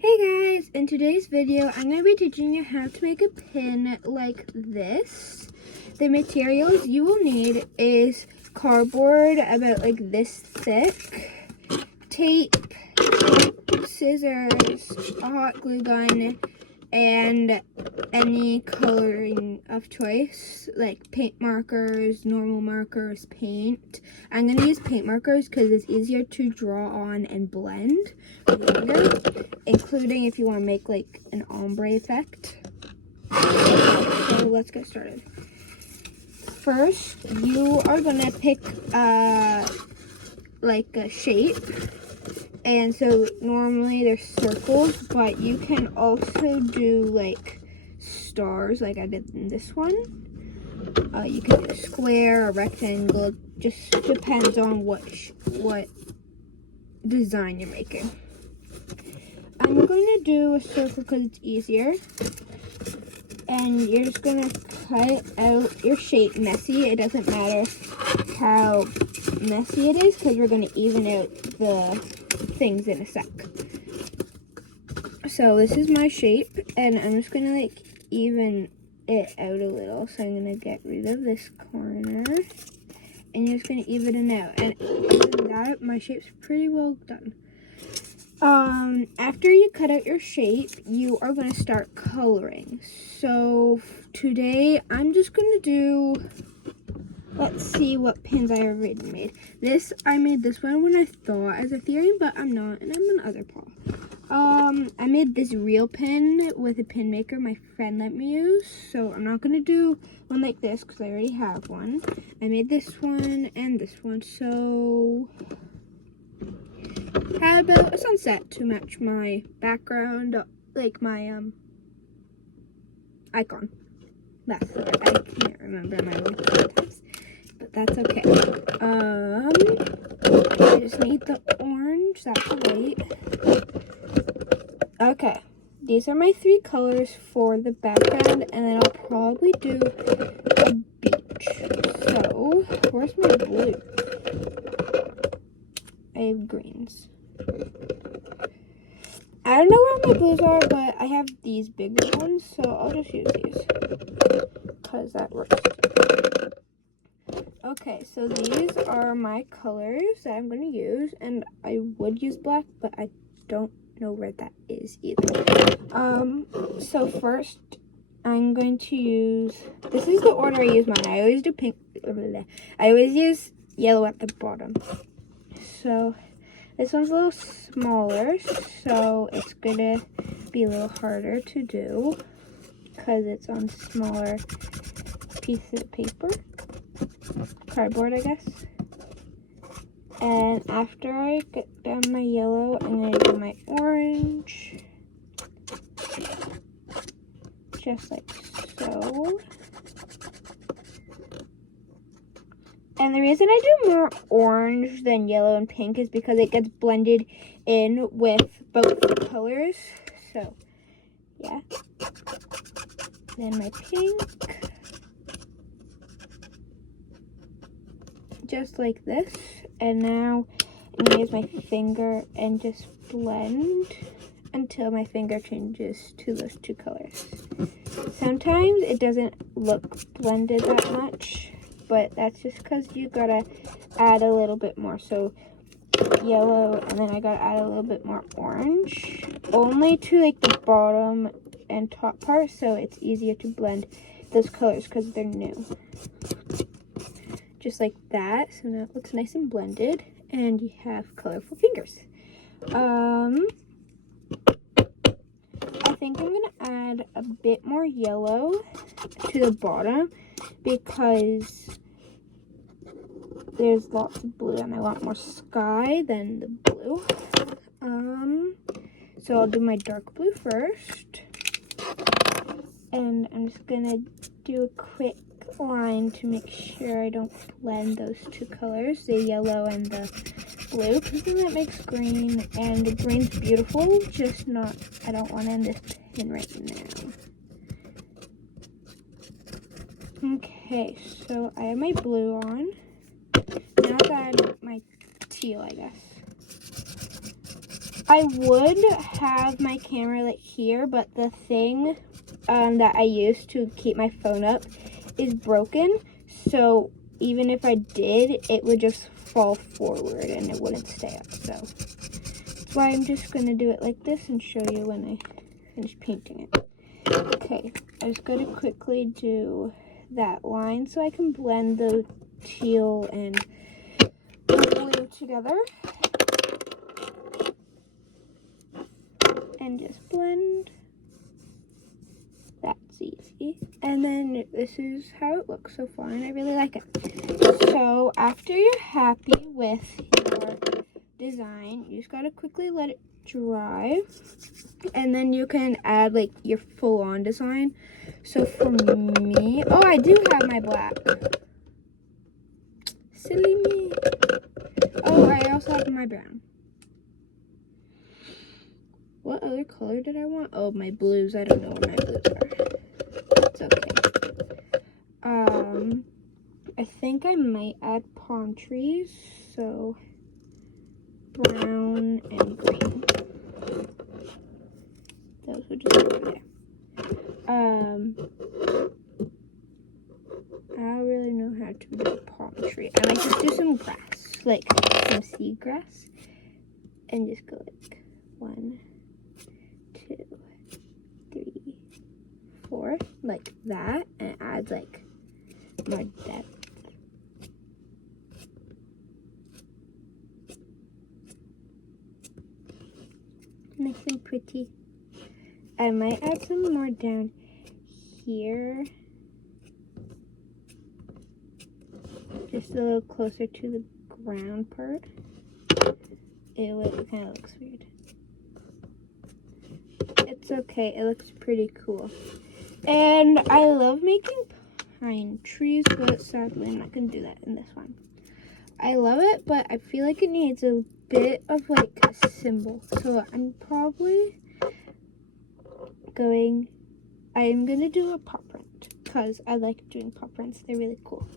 Hey guys, in today's video, I'm going to be teaching you how to make a pin like this. The materials you will need is cardboard about like this thick, tape, scissors, a hot glue gun, and any coloring of choice, like paint markers, normal markers, paint. I'm going to use paint markers because it's easier to draw on and blend with your finger, including if you want to make like an ombre effect. So let's get started. First, you are going to pick like a shape. And so normally there's circles, but you can also do like stars like I did in this one. You can do a square, a rectangle, just depends on what design you're making. I'm going to do a circle because it's easier. And you're just going to cut out your shape messy. It doesn't matter how messy it is because we're going to even out the things in a sec. So this is my shape and I'm just gonna like even it out a little. So I'm gonna get rid of this corner and you're just gonna even it out. And other than that, my shape's pretty well done. After you cut out your shape, you are gonna start coloring. So today I'm just gonna do, let's see what pins I already made. I made this one when I thought as a theory, but I'm not, and I'm an otherpaw. I made this real pin with a pin maker my friend let me use, so I'm not gonna do one like this because I already have one. I made this one and this one, so how about a sunset to match my background, like my icon. That's the word. I can't remember my words sometimes, but that's okay. I just need the orange, that's white. Okay, these are my three colors for the background, and then I'll probably do a beach. So, where's my blue? I have greens. I don't know where my blues are, but I have these bigger ones, so I'll just use these because that works. Okay, so these are my colors that I'm going to use, and I would use black, but I don't know where that is either. So first, I'm going to use, this is the order I use mine. I always do pink, I always use yellow at the bottom. So this one's a little smaller, so it's going to be a little harder to do because it's on smaller pieces of paper. Cardboard, I guess. And after I get done my yellow, I'm going to do my orange. Just like so. And the reason I do more orange than yellow and pink is because it gets blended in with both colors. So, yeah. Then my pink. Just like this, and now I'm gonna use my finger and just blend until my finger changes to those two colors. Sometimes it doesn't look blended that much, but that's just because you gotta add a little bit more. So yellow, and then I gotta add a little bit more orange, only to like the bottom and top part, so it's easier to blend those colors because they're new. Just like that, so now it looks nice and blended, and you have colorful fingers. I think I'm gonna add a bit more yellow to the bottom because there's lots of blue, and I want more sky than the blue. So I'll do my dark blue first, and I'm just gonna do a quick line to make sure I don't blend those two colors, the yellow and the blue, because then that makes green, and the green's beautiful, just not, I don't want to end this pin right now. Okay, so I have my blue on. Now I'll add my teal, I guess. I would have my camera like here, but the thing that I use to keep my phone up is broken. So even if I did, it would just fall forward and it wouldn't stay up. So that's why I'm just gonna do it like this and show you when I finish painting it. Okay, I just gotta quickly do that line so I can blend the teal and blue together. And just blend. That's easy. And then this is how it looks so far, and I really like it. So after you're happy with your design, you just gotta quickly let it dry, and then you can add like your full-on design. So for me, oh, I do have my black. Silly me. Oh, I also have my brown. What other color did I want? Oh, my blues. I don't know where my blues are. It's okay. I think I might add palm trees. So, brown and green. Those would just go there. I don't really know how to do a palm tree. I might just do some grass, like some seed grass, and just go like 1, 2, 3, 4, like that, and it adds like more depth. Nice and pretty. I might add some more down here, just a little closer to the ground part. It kind of looks weird. It's okay, it looks pretty cool. And I love making pine trees, but sadly I'm not going to do that in this one. I love it, but I feel like it needs a bit of like a symbol. So I'm probably I'm going to do a paw print because I like doing paw prints. They're really cool.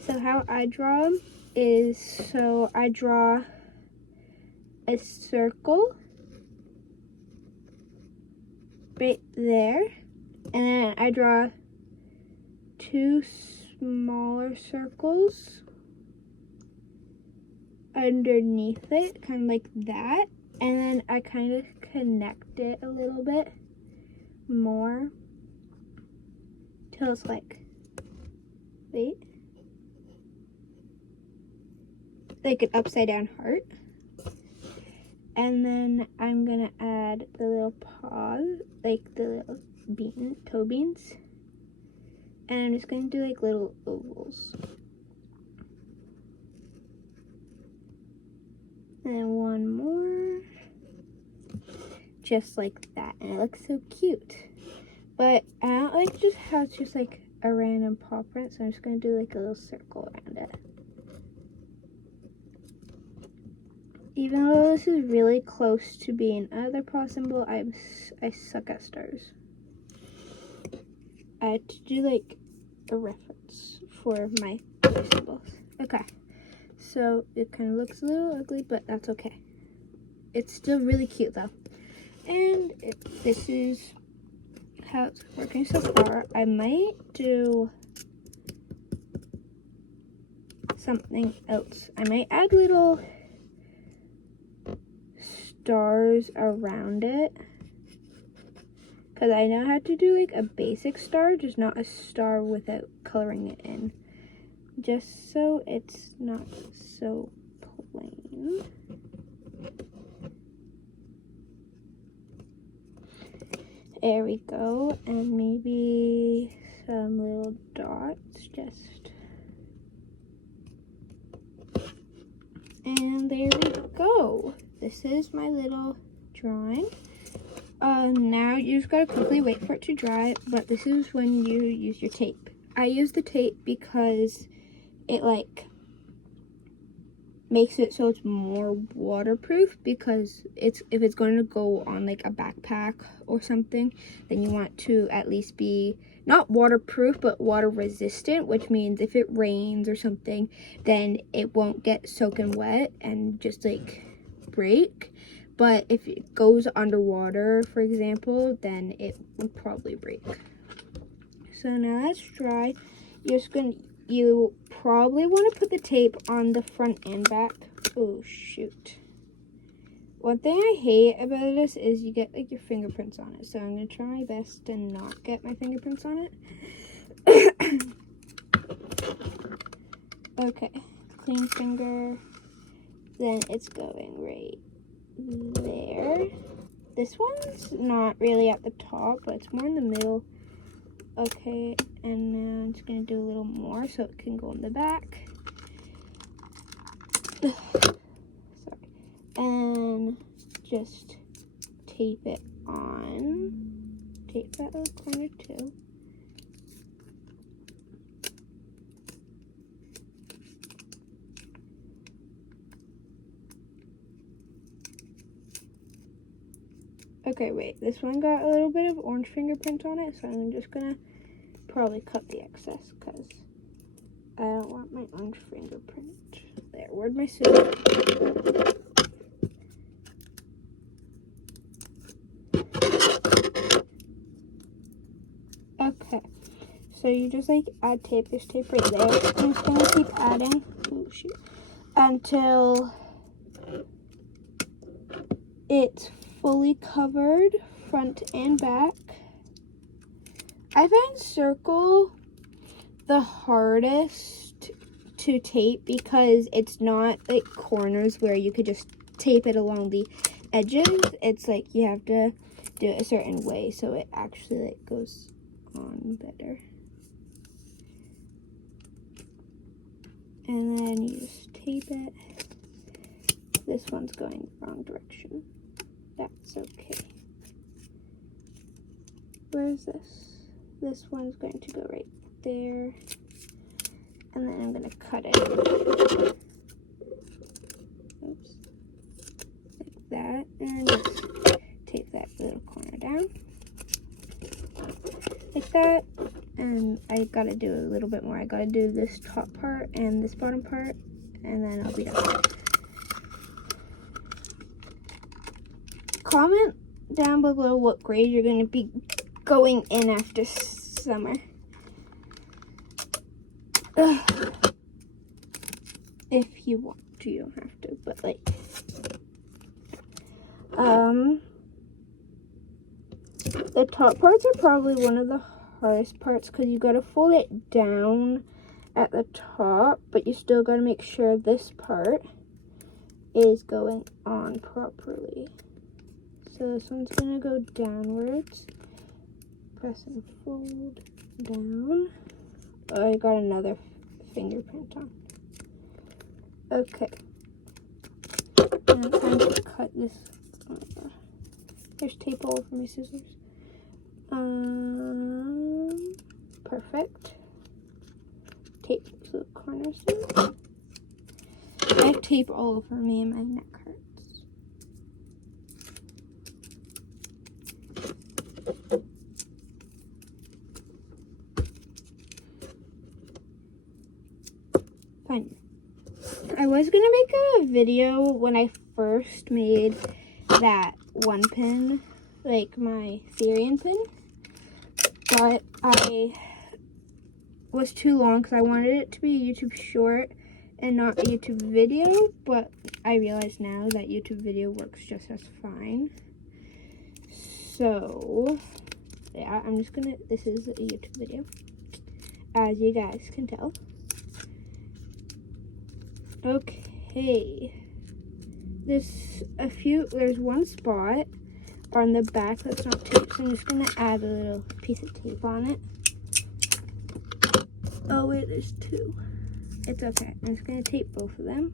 So how I draw them is, so I draw a circle right there, and then I draw 2 smaller circles underneath it, kind of like that, and then I kind of connect it a little bit more till it's like, like an upside down heart. And then I'm gonna add the little paws, like the little toe beans. And I'm just gonna do like little ovals. And then one more. Just like that. And it looks so cute. But I don't like just how it's just like a random paw print, so I'm just gonna do like a little circle around it. Even though this is really close to being another paw symbol, I suck at stars. I had to do like a reference for my other symbols. Okay, so it kind of looks a little ugly, but that's okay. It's still really cute though. And this is how it's working so far. I might do something else. I might add little stars around it, because I know how to do like a basic star, just not a star without coloring it in, just so it's not so plain. There we go. And maybe some little dots, just, and there we go. This is my little drawing. Now you just gotta quickly wait for it to dry, but this is when you use your tape. I use the tape because it like makes it so it's more waterproof, because if it's going to go on like a backpack or something, then you want to at least be not waterproof but water resistant, which means if it rains or something, then it won't get soaking wet and just like break, but if it goes underwater, for example, then it would probably break. So now that's dry. You probably want to put the tape on the front and back. Oh shoot. One thing I hate about this is you get like your fingerprints on it. So I'm gonna try my best to not get my fingerprints on it. Okay, clean finger. Then it's going right there. This one's not really at the top, but it's more in the middle. Okay, and now I'm just gonna do a little more so it can go in the back. Sorry. And just tape it on. Tape that little corner too. Okay, wait, this one got a little bit of orange fingerprint on it, so I'm just gonna probably cut the excess because I don't want my orange fingerprint. There, where'd my scissors? Okay, so you just like add tape, there's tape right there. I'm just gonna keep adding, oh shoot, until it's fully covered front and back. I find circle the hardest to tape because it's not like corners where you could just tape it along the edges. It's like you have to do it a certain way so it actually like goes on better. And then you just tape it. This one's going the wrong direction. That's okay. Where is this? This one's going to go right there. And then I'm going to cut it. Oops. Like that. And just tape that little corner down. Like that. And I got to do a little bit more. I got to do this top part and this bottom part. And then I'll be done. Comment down below what grade you're going to be going in after summer. If you want to, you don't have to, but like, the top parts are probably one of the hardest parts because you got to fold it down at the top, but you still got to make sure this part is going on properly. So this one's gonna go downwards. Press and fold down. Oh, I got another fingerprint on. Okay. Now it's time to cut this. Oh my god. There's tape all over my scissors. Perfect. Tape to the corners there. I have tape all over me and my neck hurts. Fine. I was gonna make a video when I first made that one pin, like my Therian pin, but I was too long because I wanted it to be a YouTube short and not a YouTube video, but I realize now that YouTube video works just as fine. So yeah, I'm just gonna, this is a YouTube video, as you guys can tell. Okay, there's one spot on the back that's not taped, so I'm just gonna add a little piece of tape on it. Oh wait, there's two. It's okay, I'm just gonna tape both of them.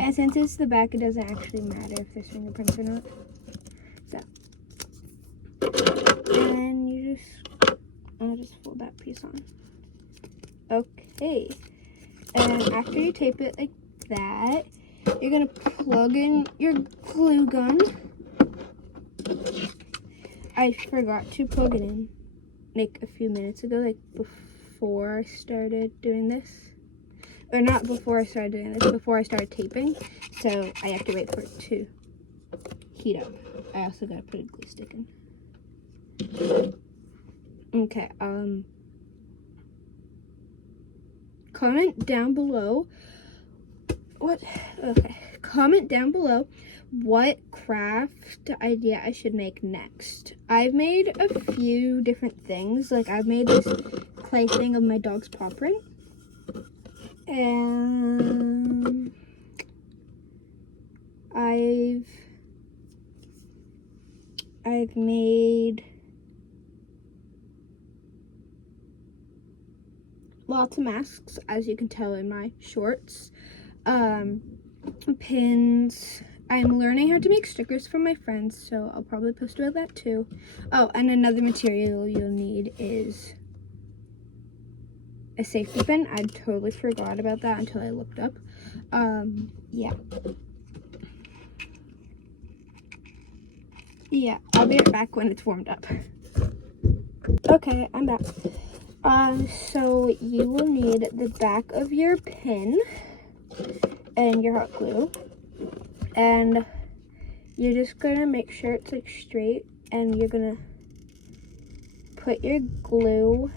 And since it's the back, it doesn't actually matter if there's fingerprints or not. So, and I'll just fold that piece on. Okay. And after you tape it like that, you're gonna plug in your glue gun. I forgot to plug it in like a few minutes ago, like before I started doing this. Or not before I started doing this, before I started taping. So I have to wait for it to heat up. I also gotta put a glue stick in. Okay, comment down below comment down below what craft idea I should make next. I've made a few different things. Like I've made this clay thing of my dog's paw print. And I've made lots of masks, as you can tell in my shorts. Pins. I'm learning how to make stickers for my friends, so I'll probably post about that too. Oh, and another material you'll need is a safety pin. I totally forgot about that until I looked up. Yeah. Yeah, I'll be right back when it's warmed up. Okay, I'm back. So you will need the back of your pin and your hot glue, and you're just gonna make sure it's like straight, and you're gonna put your glue,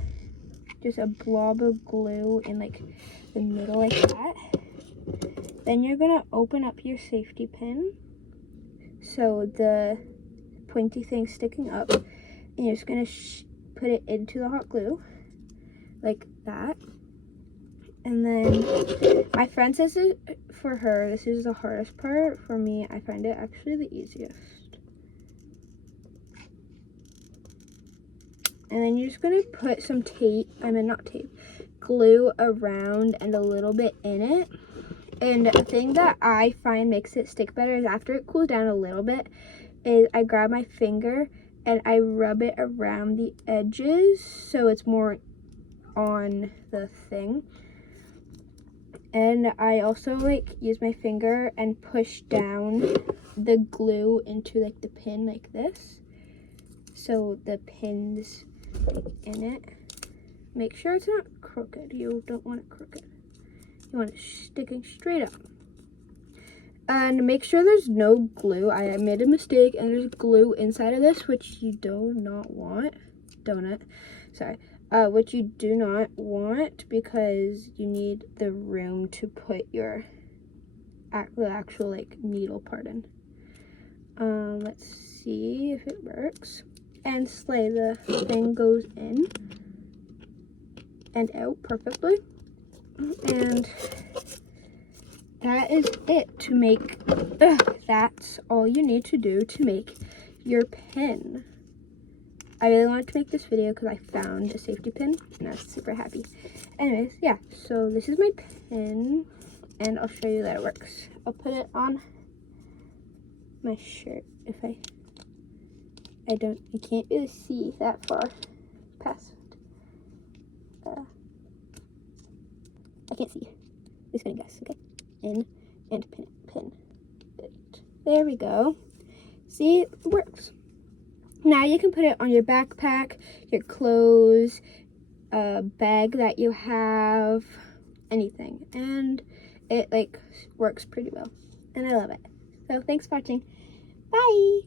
just a blob of glue in like the middle like that. Then you're gonna open up your safety pin, so the pointy thing sticking up, and you're just gonna put it into the hot glue like that. And then my friend says it for her, this is the hardest part. For me, I find it actually the easiest. And then you're just gonna put some glue around and a little bit in it. And the thing that I find makes it stick better is after it cools down a little bit, is I grab my finger and I rub it around the edges so it's more on the thing. And I also like use my finger and push down the glue into like the pin like this, so the pin's like in it. Make sure it's not crooked. You don't want it crooked. You want it sticking straight up. And make sure there's no glue. I made a mistake and there's glue inside of this, which you do not want. Which you do not want, because you need the room to put the actual like needle part in. Let's see if it works. And slay, the thing goes in and out perfectly. And that is it to make, that's all you need to do to make your pin. I really wanted to make this video because I found a safety pin and I was super happy. Anyways, yeah, so this is my pin and I'll show you that it works. I'll put it on my shirt if you can't really see that far past. I can't see. Just gonna guess, okay? In and pin it. There we go. See, it works. Now you can put it on your backpack, your clothes, a bag that you have, anything. And it like works pretty well. And I love it. So thanks for watching. Bye!